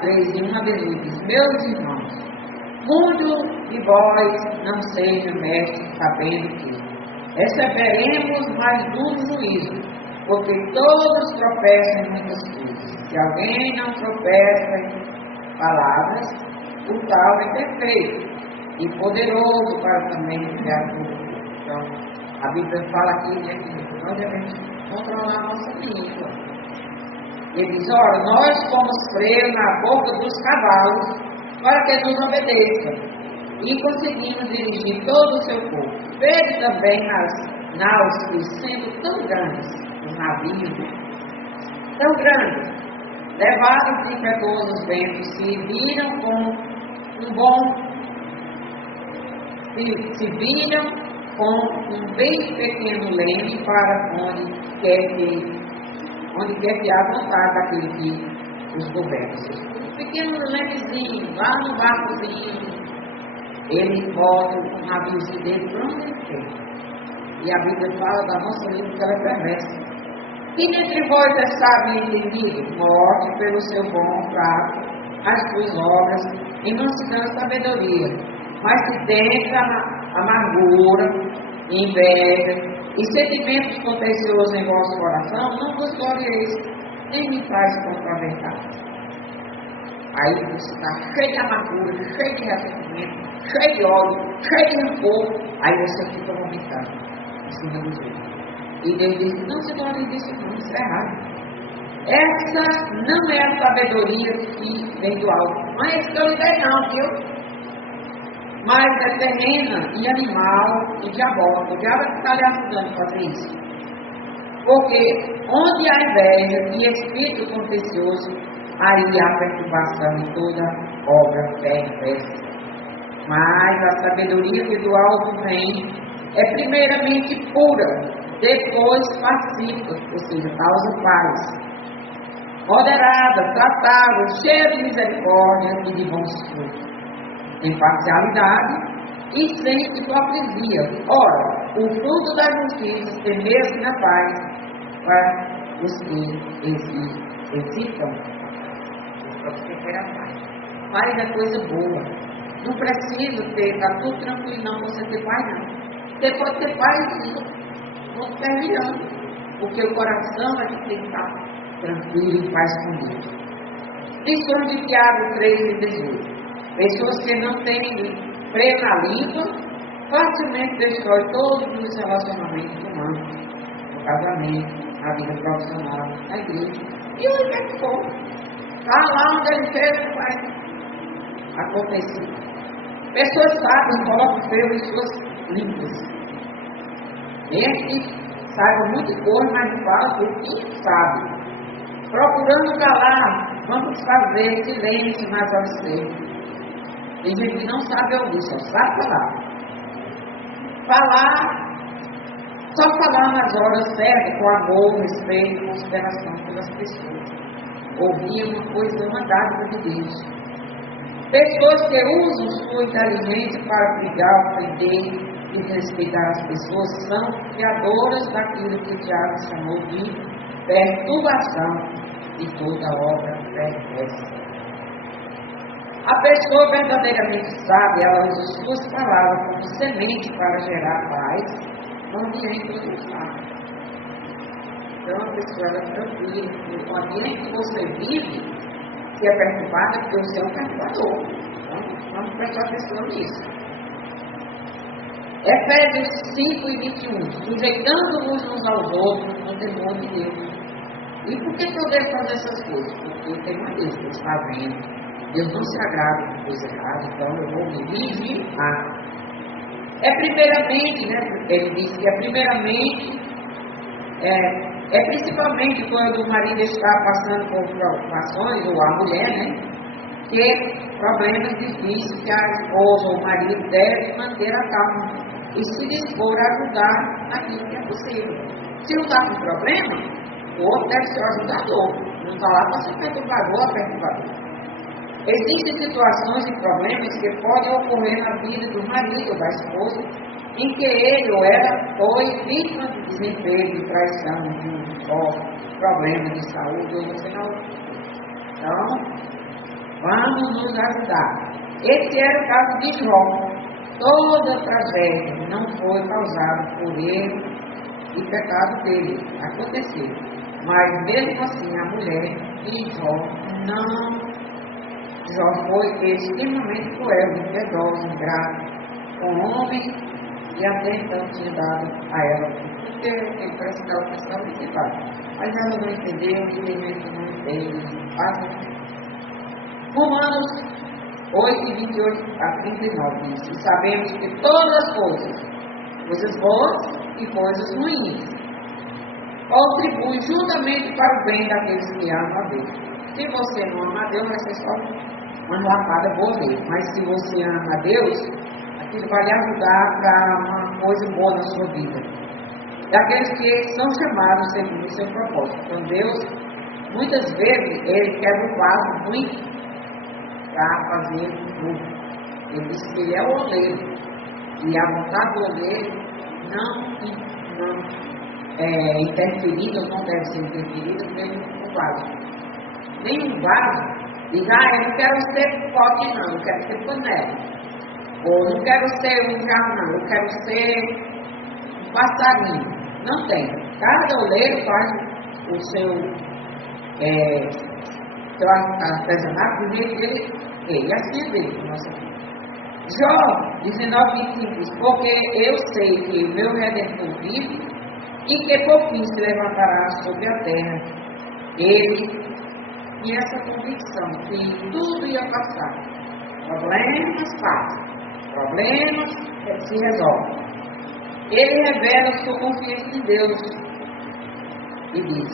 3, de 1 a 18 diz: meus irmãos, muito de vós não seja mestre, sabendo que receberemos mais duro juízo, porque todos tropeçam em muitas coisas. Se alguém não tropeça em palavras, o tal é perfeito e poderoso para também criar tudo. Então, a Bíblia fala aqui, que nós devemos controlar a nossa língua. Ele diz: ora, nós fomos freios na boca dos cavalos para que nos obedeçam, e conseguimos dirigir todo o seu povo. Vede também as naus que, sendo tão grandes, os navios tão grandes, levados de impetuosos ventos, se viram com um bem pequeno leme para onde quer que há vontade daquele que os governa. Um pequeno lemezinho, lá no barcozinho, ele bota o naviozinho dele para onde ele quer. E a Bíblia fala da nossa língua que ela é perversa. Quem entre vós é sábio e entendido? Mostre pelo seu bom prato as suas obras, e não se dá sabedoria. Mas se tenta amargura, inveja e sentimentos contenciosos em vosso coração, não vos glorieis, nem me faz contra a verdade. Aí você está cheio de amargura, cheio de ressentimento, cheio de ódio, cheio de rancor. Aí você fica vomitando em cima dos outros. E Deus diz: não se glorie disso, não, isso é errado. Essa não é a sabedoria que vem do alto. Não é isso que eu lhe dei, não, viu? Mas é terrena e animal e diabólico. O diabo está lhe ajudando a fazer isso. Porque onde há inveja e espírito contencioso, aí há perturbação em toda obra perversa. Mas a sabedoria que do alto vem é primeiramente pura, depois pacífica, ou seja, causa paz, moderada, tratável, cheia de misericórdia e de bons frutos, sem parcialidade e sem hipocrisia. Ora, o fruto da justiça semeia-se na paz para os que exercitam. Você quer a paz. Paz é coisa boa. Não precisa ter, está tudo tranquilo, não, você ter paz, não. Você pode ter paz não terminando, porque o coração vai ter que estar tranquilo e paz com Deus. Lição de Tiago 3:18. Pessoas que não têm freio na língua facilmente destrói todos os relacionamentos humanos, no casamento, na vida profissional, na igreja e onde quer que for. Está lá onde ele fez, vai acontecer. Pessoas sábias colocam freio em suas línguas. Gente saiba muita coisa, mas não fala do que sabe. Procurando calar, vamos fazer silêncio nas horas certas. Tem gente que não sabe ouvir, só sabe falar. Só falar nas horas certas, com amor, respeito, consideração pelas pessoas. Ouvir uma coisa, uma dádiva de Deus. Pessoas que usam sua inteligência para brigar, ofender e respeitar as pessoas são criadoras daquilo que o diabo chamou de perturbação de toda obra perversa. A pessoa verdadeiramente sábia, ela usa suas palavras como semente para gerar paz no ambiente onde está. Então a pessoa é tranquila, o ambiente que você vive, se é perturbado, porque você é um perturbador. Então vamos prestar atenção nisso. Efésios 5:21. Sujeitando-vos uns aos outros no temor de Deus. E por que eu devo fazer essas coisas? Porque eu tenho uma Deus que está vendo. Deus não se agrada com coisa errada, então eu vou me vigiar. Primeiramente, né? Ele diz que principalmente quando o marido está passando por preocupações, ou a mulher, né? Que problemas difíceis que a esposa ou o marido deve manter a calma e se dispor a ajudar naquilo que é possível. Se não está com problema, o outro deve ser o ajudador. Não está lá para ser perturbador ou perturbador. Existem situações e problemas que podem ocorrer na vida do marido ou da esposa, em que ele ou ela foi vítima de desemprego, de traição, de problema de saúde ou emocional. Então, vamos nos ajudar. Esse era o caso de Jó. Toda tragédia não foi causada por ele e pecado dele. Aconteceu. Mas mesmo assim, a mulher de Jó foi extremamente cruel, impiedosa, ingrata com o homem e até então tinha dado a ela. Porque ele parece que ela pensava que se faz. Mas ela não entendeu, infelizmente não entende. Romanos 8:28-39 diz: e sabemos que todas as coisas boas e coisas ruins, contribuem juntamente para o bem daqueles que amam a Deus. Se você não ama a Deus, vai ser só uma lapada boa mesmo. Mas se você ama a Deus, aquilo vai lhe ajudar para uma coisa boa na sua vida. Daqueles que são chamados segundo o seu propósito. Então Deus, muitas vezes, Ele quebra o vaso muito para fazer tudo. Ele disse que Ele é o oleiro. E a vontade do oleiro não é interferida, ou não deve ser interferida pelo vaso. Nem um vaso diz: eu não quero ser pote, não, eu quero ser panela. Ou não quero ser um carnal, eu quero ser um passarinho. Não tem. Cada oleiro faz o seu artesanato do jeito dele. E assim é dele, nossa vida. Jó 19:25 diz: porque eu sei que o meu Redentor vive e que por fim se levantará sobre a terra. Ele tinha essa convicção que tudo ia passar. Problemas passam. Problemas se resolvem. Ele revela sua confiança em Deus e diz: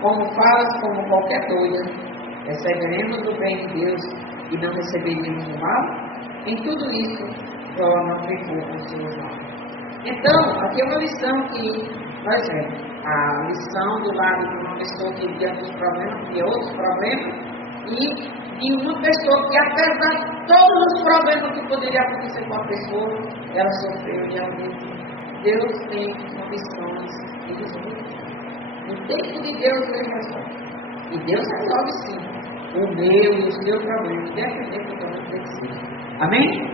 como falas como qualquer doida, receberemos do bem de Deus e não receberíamos o mal? Em tudo isso, Jó não pecou com seu irmão. Então, aqui é uma lição que nós vemos. A lição do lado de uma pessoa que diante dos problemas, de outros problemas, e uma pessoa que, apesar de todos os problemas que poderiam acontecer com a pessoa, ela sofreu e ela disse: Deus tem condições de resolver. No tempo de Deus, Ele resolve. E Deus resolve sim o meu e o seu problema, independente do que acontecer. Amém?